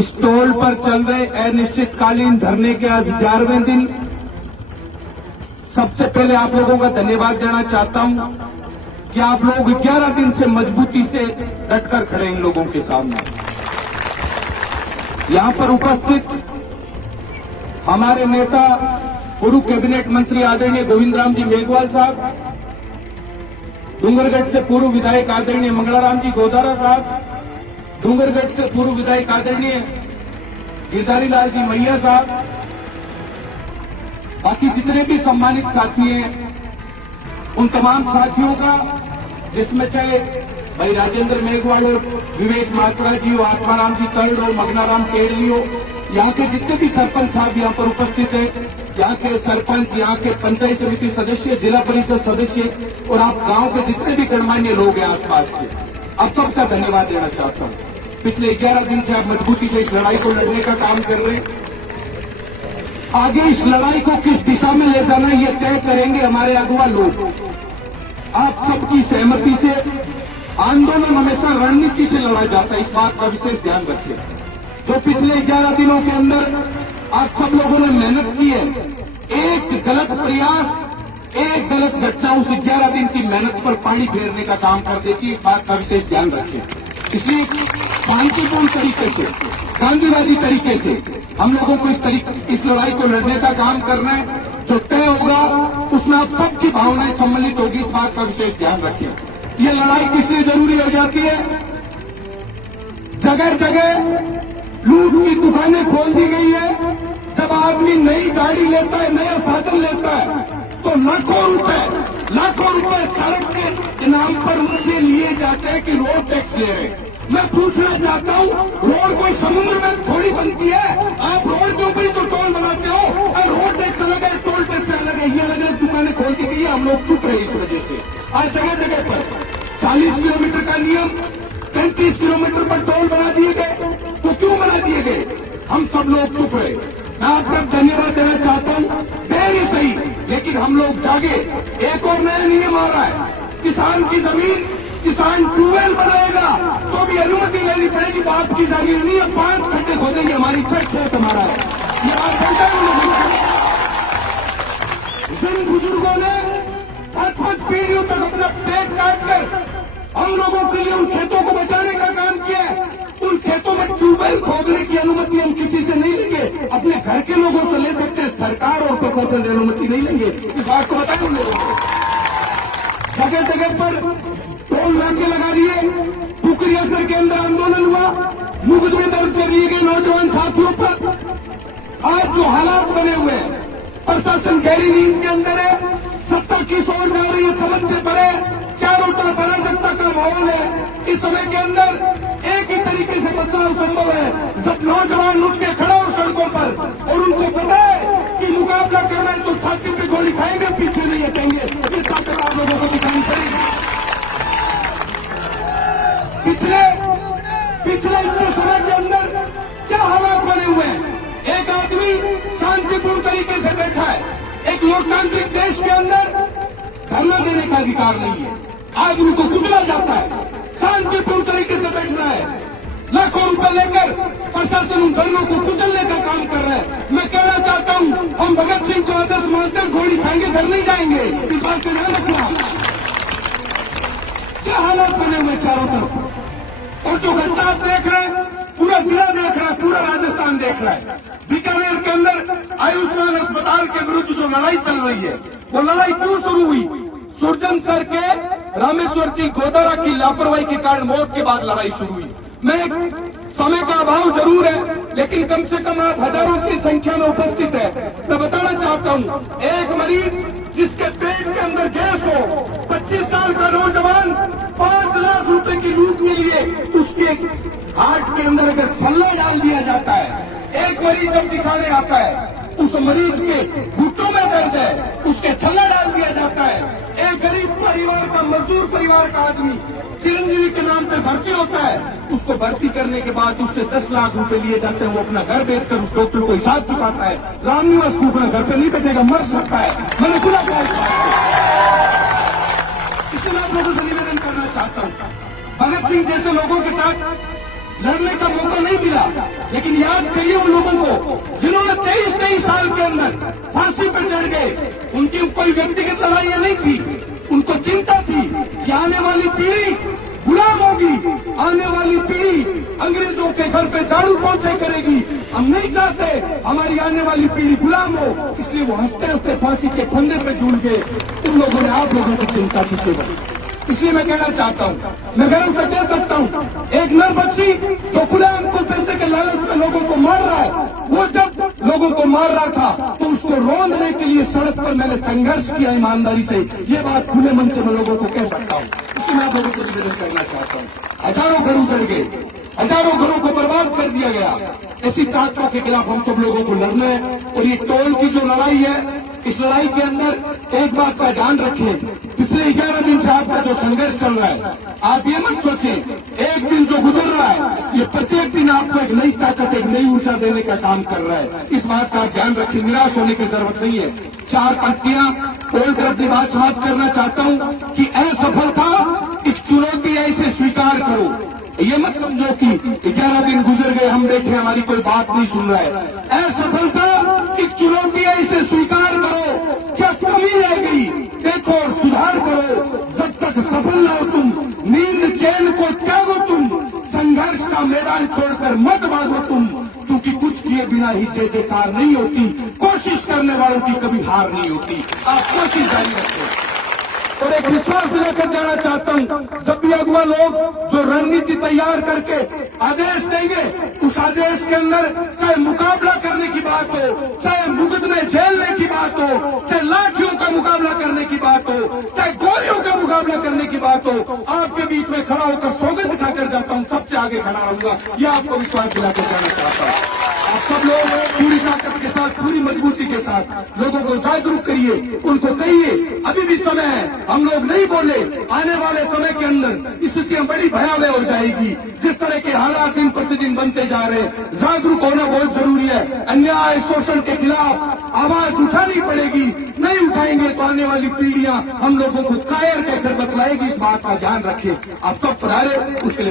इस टोल पर चल रहे अनिश्चितकालीन धरने के आज 11वें दिन सबसे पहले आप लोगों का धन्यवाद देना चाहता हूं कि आप लोग 11 दिन से मजबूती से डटकर खड़े इन लोगों के सामने। यहां पर उपस्थित हमारे नेता पूर्व कैबिनेट मंत्री आदरणीय गोविंद राम जी मेघवाल साहब, डूंगरगढ़ से पूर्व विधायक आदरणीय मंगलाराम जी गोदारा साहब, डूंगरगढ़ से पूर्व विधायक आदरणीय गिरधारी लाल जी मैया साहब, बाकी जितने भी सम्मानित साथी हैं उन तमाम साथियों का, जिसमें चाहे भाई राजेंद्र मेघवाल और विवेक मात्रा जी और आत्माराम जी तर्ड और मगनाराम केरली हो, यहाँ के जितने भी सरपंच साहब यहाँ पर उपस्थित हैं, यहाँ के सरपंच, यहाँ के पंचायत समिति सदस्य, जिला परिषद सदस्य और आप गांव के जितने भी गणमान्य लोग हैं आसपास के, आप सबका धन्यवाद देना चाहता हूँ। पिछले 11 दिन से आप मजबूती से इस लड़ाई को लड़ने का काम कर रहे हैं। आगे इस लड़ाई को किस दिशा में ले जाना है ये तय करेंगे हमारे अगुवा लोग। आप सबकी सहमति से आंदोलन हमेशा रणनीति से लड़ा जाता है, इस बात का विशेष ध्यान रखिए। जो पिछले 11 दिनों के अंदर आप सब लोगों ने मेहनत की है, एक गलत प्रयास, एक गलत घटना उस 11 दिन की मेहनत पर पानी फेरने का काम कर देती है, इस बात का विशेष ध्यान रखिए। इसलिए शांतिपूर्ण तरीके से, गांधीवादी तरीके से हम लोगों को इस लड़ाई को लड़ने का काम करना है। जो तय होगा उसमें आप सबकी भावनाएं सम्मिलित होगी, इस बात का विशेष ध्यान रखिए। ये लड़ाई किस लिए जरूरी हो जाती है? जगह जगह लूट की दुकानें खोल दी गई है। जब आदमी नई गाड़ी लेता है, नया साधन लेता है, तो लाखों रुपए सड़क के इनाम पर उनसे लिए जाते हैं कि रोड टैक्स ले रहे हैं। मैं पूछना चाहता हूँ, रोड कोई समुद्र में थोड़ी बनती है? आप रोड के ऊपर ही तो टोल बनाते हो, और रोड टैक्स अलग है, टोल टैक्स अलग है, ये अलग अलग दुकानें खोल दी गई है। हम लोग चुप रहे इस वजह से। आज जगह जगह पर 40 किलोमीटर का नियम 35 किलोमीटर पर टोल बना दिए गए। तो क्यों बना दिए गए? हम सब लोग चुप रहे। मैं आप सब धन्यवाद देना चाहता हूँ, देर सही लेकिन हम लोग जागे। एक और नया नियम आ रहा है, किसान की जमीन किसान ट्यूबवेल बनाएगा तो भी अनुमति लेनी पड़ेगी। बात की जागीर नहीं है, 5 घंटे खोदेंगे, हमारी छठ हमारा है। ये 8 घंटा जिन बुजुर्गों ने 5 पीढ़ियों तक अपना पेट काट कर हम लोगों के लिए उन खेतों को बचाने का काम किया है, उन खेतों में ट्यूबवेल खोदने की अनुमति हम किसी से नहीं लेंगे। अपने घर के लोगों से ले सकते हैं, सरकार और प्रशासन से अनुमति नहीं लेंगे। इस बात को बताएं उन लोगों को। जगह जगह पर टोल नाके लगा दिए। टुकड़ी असर के अंदर आंदोलन हुआ, मुकदमे दर्ज कर दिए गए नौजवान साथियों पर। आज जो हालात बने हुए हैं, प्रशासन गहरी नींद के अंदर है, सत्ता की सोच जा रही है, समझ से परे चारों तरफ अराजकता का माहौल है। इस समय के अंदर एक ही तरीके से बचाव संभव है, जब नौजवान उठ के खड़ा हो सड़कों पर और उनको पता है कि मुकाबला करना है तो छाती पे गोली खाएंगे, पीछे नहीं हटेंगे। ये ताकत आप लोगों को दिखानी पड़ेगी। पिछले इतने समय के अंदर क्या हालात बने हुए हैं? एक आदमी शांतिपूर्ण तरीके से बैठा है। एक लोकतांत्रिक देश के अंदर धरना देने का अधिकार नहीं है, आज उनको कुचला जाता है। शांतिपूर्ण तरीके से बैठना है, लाखों रुपए लेकर प्रशासन उन धरनों को कुचलने का काम कर रहा है। मैं कहना चाहता हूं, हम भगत सिंह को आदर्श मानकर गोली खाएंगे, घर नहीं जाएंगे। इस बात से ध्यान रखना। क्या हालात बने हुए चारों तरफ, और जो घटना आप देख रहे हैं, पूरा जिला देख रहा है, पूरा राजस्थान देख रहा है। बीकानेर के अंदर आयुष्मान अस्पताल के विरुद्ध जो लड़ाई चल रही है, वो लड़ाई क्यों शुरू हुई? सुरजन सर के रामेश्वर जी गोदारा की लापरवाही के कारण मौत के बाद लड़ाई शुरू हुई। मैं समय का अभाव जरूर है, लेकिन कम से कम आप हजारों की संख्या में उपस्थित है। मैं बताना चाहता हूँ, एक मरीज जिसके पेट के अंदर गैस हो, 25 साल का नौजवान 5 लाख रुपए की लूट के लिए उसके हार्ट के अंदर अगर छल्ला डाल दिया जाता है, एक मरीज जब दिखाने आता है, उस मरीज के घुटनों में दर्द है, उसके छल्ला डाल दिया जाता है। एक गरीब परिवार का, मजदूर परिवार का आदमी चिरंजीवी के नाम पे भर्ती होता है, उसको भर्ती करने के बाद उससे 10 लाख रुपए लिए जाते हैं। वो अपना घर बेचकर उस डॉक्टर को हिसाब चुकाता है। रामनिवास को अपना घर पे नहीं बैठेगा, मर सकता है। मैंने सुना था। इसलिए आप लोगों से निवेदन करना चाहता हूँ, भगत सिंह जैसे लोगों के साथ लड़ने का मौका नहीं मिला। लेकिन याद करिए उन लोगों को जिन्होंने 23 साल के अंदर फांसी पर चढ़ गए। उनकी कोई व्यक्तिगत लड़ाइयां नहीं थी, उनको चिंता थी कि आने वाली पीढ़ी गुलाम होगी, आने वाली पीढ़ी अंग्रेजों के घर पे झाड़ू पोंछे करेगी। हम नहीं चाहते हमारी आने वाली पीढ़ी गुलाम हो, इसलिए वो हंसते हंसते फांसी के फंदे पे झूल गए। उन लोगों ने आप लोगों की चिंता की केवल। इसलिए मैं कहना चाहता हूँ, मैं गर्व से कह सकता हूँ, एक नरबख्शी जो खुलेआम को पैसे के लालच में लोगों को मार रहा है, वो जब लोगों को मार रहा था तो उसको रोकने के लिए सड़क पर मैंने संघर्ष किया ईमानदारी से। ये बात खुले मन से मैं लोगों को कह सकता हूँ। इसलिए मैं आप लोगों को निवेदन करना चाहता हूँ। हजारों घर उजड़ गए, हजारों घरों को बर्बाद कर दिया गया। ऐसी ताकतों के खिलाफ हम सब लोगों को लड़ना है। और ये टोल की जो लड़ाई है, इस लड़ाई के अंदर एक बात का ध्यान रखें, पिछले 11 दिन से आपका जो संघर्ष चल रहा है, आप ये मत सोचें एक दिन जो गुजर रहा है ये प्रत्येक दिन आपको एक नई ताकत, एक नई ऊर्जा देने का काम कर रहा है। इस बात का ध्यान रखें, निराश होने की जरूरत नहीं है। 4 पंक्तियां बोलकर अपनी बात समाप्त करना चाहता हूं कि असफलता एक चुनौती है, इसे स्वीकार करो। ये मत समझो कि 11 दिन गुजर गए, हम देखे हमारी कोई बात नहीं सुन रहा है। असफलता एक चुनौती है, इसे स्वीकार करो। क्या कमी रह गई देखो और सुधार करो। जब तक सफल ना हो तुम, नींद चैन को त्यागो तुम, संघर्ष का मैदान छोड़कर मत भागो तुम, क्योंकि कुछ किए बिना ही जय जयकार नहीं होती। कोशिश करने वालों की कभी हार नहीं होती। आप कोशिश जारी रखें। और एक विश्वास दिलाकर जाना चाहता हूं, जब भी अगुआ लोग जो रणनीति तैयार करके आदेश देंगे, उस आदेश के अंदर चाहे मुकाबला करने की बात हो, चाहे मुकदमे झेलने की बात हो, चाहे लाठियों का मुकाबला करने की बात हो, चाहे गोलियों का मुकाबला करने की बात हो, आपके बीच में खड़ा होकर सौगंध दिखाकर जाता हूं, सबसे आगे खड़ा रहूंगा। यह आपको विश्वास दिलाकर जाना चाहता हूं। आप सब लोग पूरी ताकत के साथ, पूरी मजबूती के साथ लोगों को जागरूक करिए, उनको कहिए अभी भी समय है, हम लोग नहीं बोले। आने वाले समय के अंदर स्थितियां बड़ी भयावह हो जाएगी। जिस तरह के हालात दिन प्रतिदिन बनते जा रहे हैं, जागरूक होना बहुत जरूरी है। अन्याय शोषण के खिलाफ आवाज उठानी पड़ेगी। नहीं उठाएंगे तो आने वाली पीढ़ियां हम लोगों को कायर कहकर बतलाएगी। इस बात का ध्यान रखें। आप सब पधारे, उसके लिए